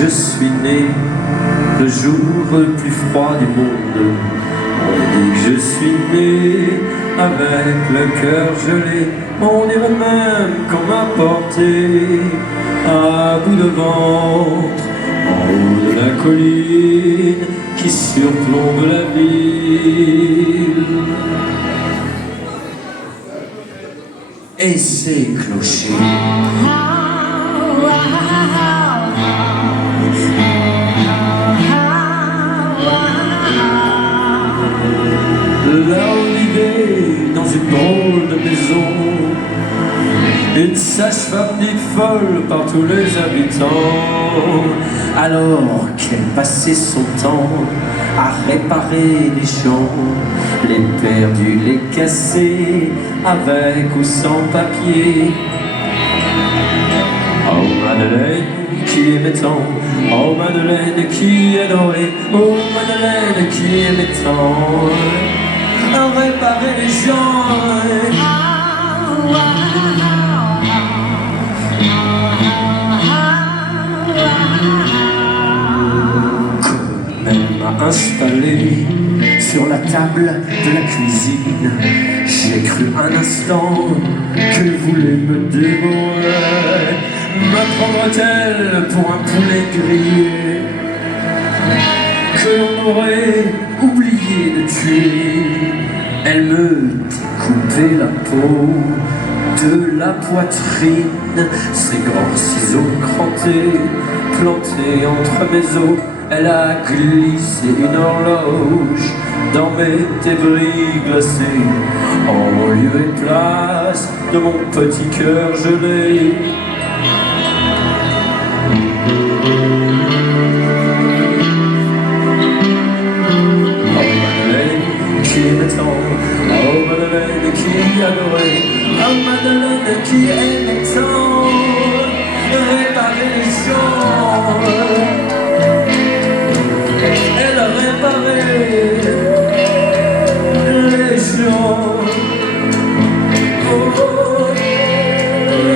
Je suis né le jour le plus froid du monde. On dit que je suis né avec le cœur gelé. On dirait même qu'on m'a porté à bout de ventre en haut de la colline qui surplombe la ville. Et ces clochers là on vivait dans une drôle de maison, une sage-femme dite folle par tous les habitants, alors qu'elle passait son temps à réparer les gens, les perdus, les cassés, avec ou sans papier. Oh Madeleine qui aimait tant, oh Madeleine qui adorait, oh Madeleine qui aimait tant à réparer les gens. Comme elle m'a installé sur la table de la cuisine, j'ai cru un instant qu'elle voulait me dévorer. Me prendra-t-elle pour un poulet grillé que l'on aurait oublié de tuer? Elle me découpait la peau de la poitrine, ses grands ciseaux crantés plantés entre mes os. Elle a glissé une horloge dans mes débris glacés, en lieu et place de mon petit cœur gelé. Oh Madeleine qui adorait, oh Madeleine qui aimait tant réparer les gens. Elle réparait les gens. Oh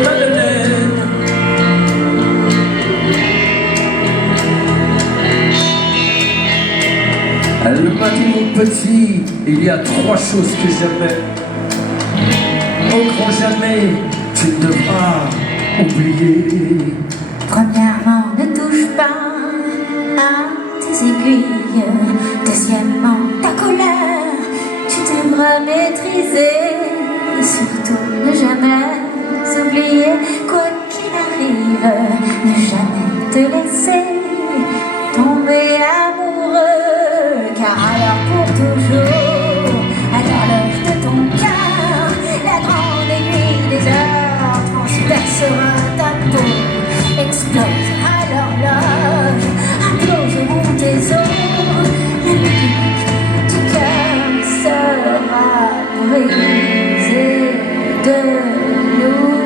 Madeleine. Elle m'a dit mon petit, il y a 3 choses que j'aimais. Au grand jamais, tu ne devras oublier. Premièrement, ne touche pas à tes aiguilles. Deuxièmement, ta colère, tu devras maîtriser. Et surtout, ne jamais oublier, quoi qu'il arrive, ne jamais te laisser tomber amoureux. Car alors pour toujours, à l'horloge de ton cœur, la grande aiguille des heures transpercera ta peau, explosera l'horloge, imploseront tes os, la musique du cœur sera brisée de nouveau.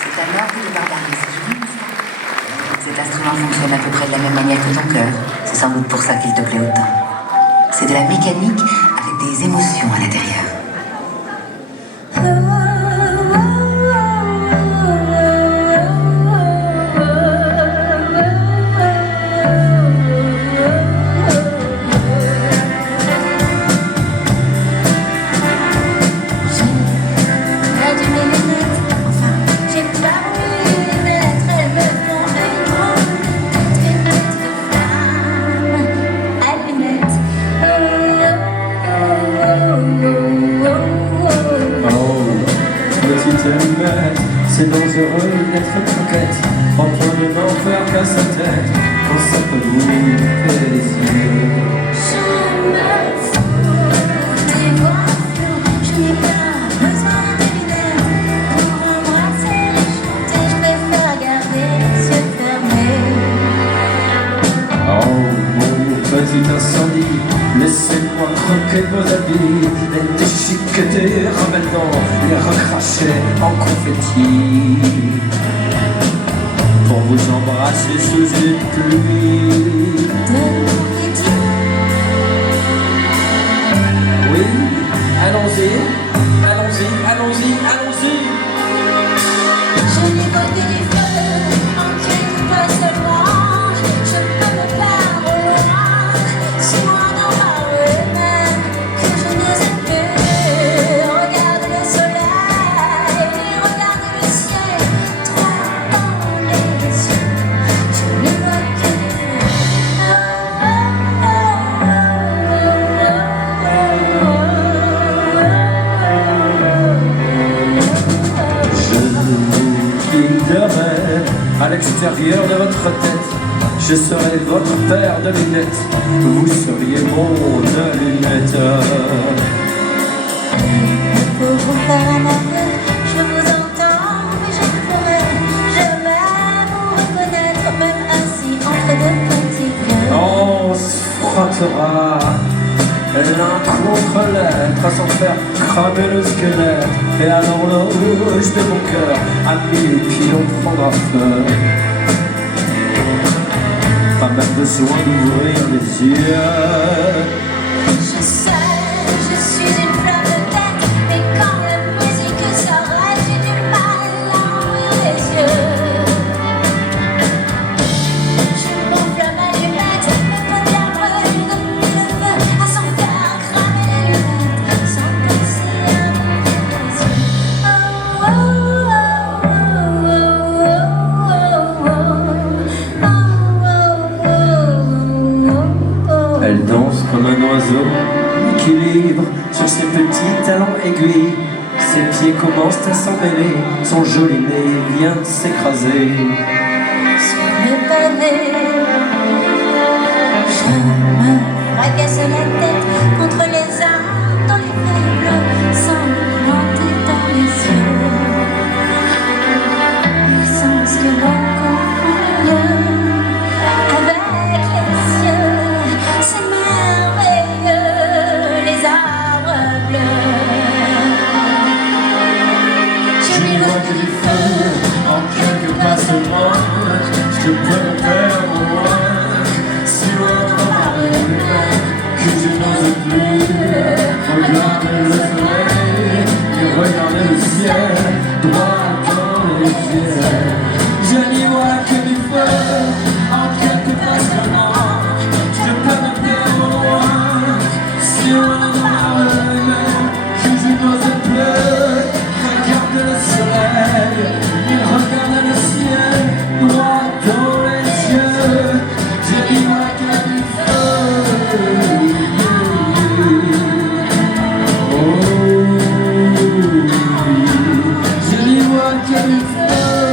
C'est un orgue de barbarie, c'est joli, ça. Cet instrument fonctionne à peu près de la même manière que ton cœur. C'est sans doute pour ça qu'il te plaît autant. C'est de la mécanique avec des émotions à l'intérieur. C'est dangereux d'être coquette, en train de n'en faire qu'à sa tête, quand ça peut vous faire les yeux. Je me fous des voix floues, je n'ai pas besoin de lunettes pour embrasser et chanter, je préfère garder les yeux fermés. Oh mon petit incendie, laissez-moi croquer vos habits, les déchiqueter en maintenant, les recracher en confetti, pour vous embrasser sous une pluie De nourriture. Oui. l'extérieur de votre tête. Je serai votre paire de lunettes, vous seriez mon allumette. Pour vous faire un aveu, je vous entends, mais je pourrais jamais vous reconnaître, même assis entre deux petits vieux. On se frottera l'un contre l'autre sans faire cramer le squelette. Et alors l'horloge de mon cœur à 1000 pieds on prendra feu. Pas même besoin d'ouvrir les yeux. Je sais, je suis une flamme de tête, mais quand la musique s'arrête, j'ai du mal à ouvrir les yeux. Je m'enflamme à l'allumette, mes paupières brûlent depuis le feu, à s'en faire cramer les lunettes, sans penser à ouvrir les yeux. Oh, oh, oh, oh, oh, oh, oh, oh. Elle danse comme un oiseau, équilibre sur ses petits talons aiguilles. Ses pieds commencent à s'emmêler, son joli nez vient de s'écraser. Sur le pavé, je me fracasse la tête contre les arbres dans les faibles, sans me planter dans les yeux. Le sens que l'on confond mieux avec les cieux, c'est merveilleux, les arbres bleus. Je n'y vois que du feu en quelques passements. Je peux me perdre au loin, si loin dans ma rue, que je n'ose plus regarder le soleil et regarder le ciel droit dans les yeux. Je n'y vois que du feu en quelques passements. Je peux me perdre au loin, si loin dans ma rue, que je n'ose plus regarder le soleil et regarder le ciel droit dans les yeux. Je n'y vois que du feu. Oh, je n'y vois que du feu. Oh,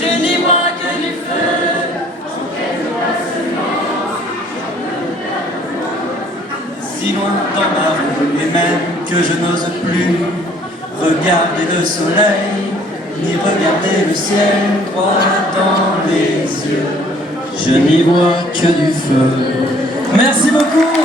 je n'y vois que du feu. Si loin dans ma rue, et même que je n'ose plus regarder le soleil, ni regarder le ciel droit dans les yeux. Je n'y vois que du feu. Merci beaucoup.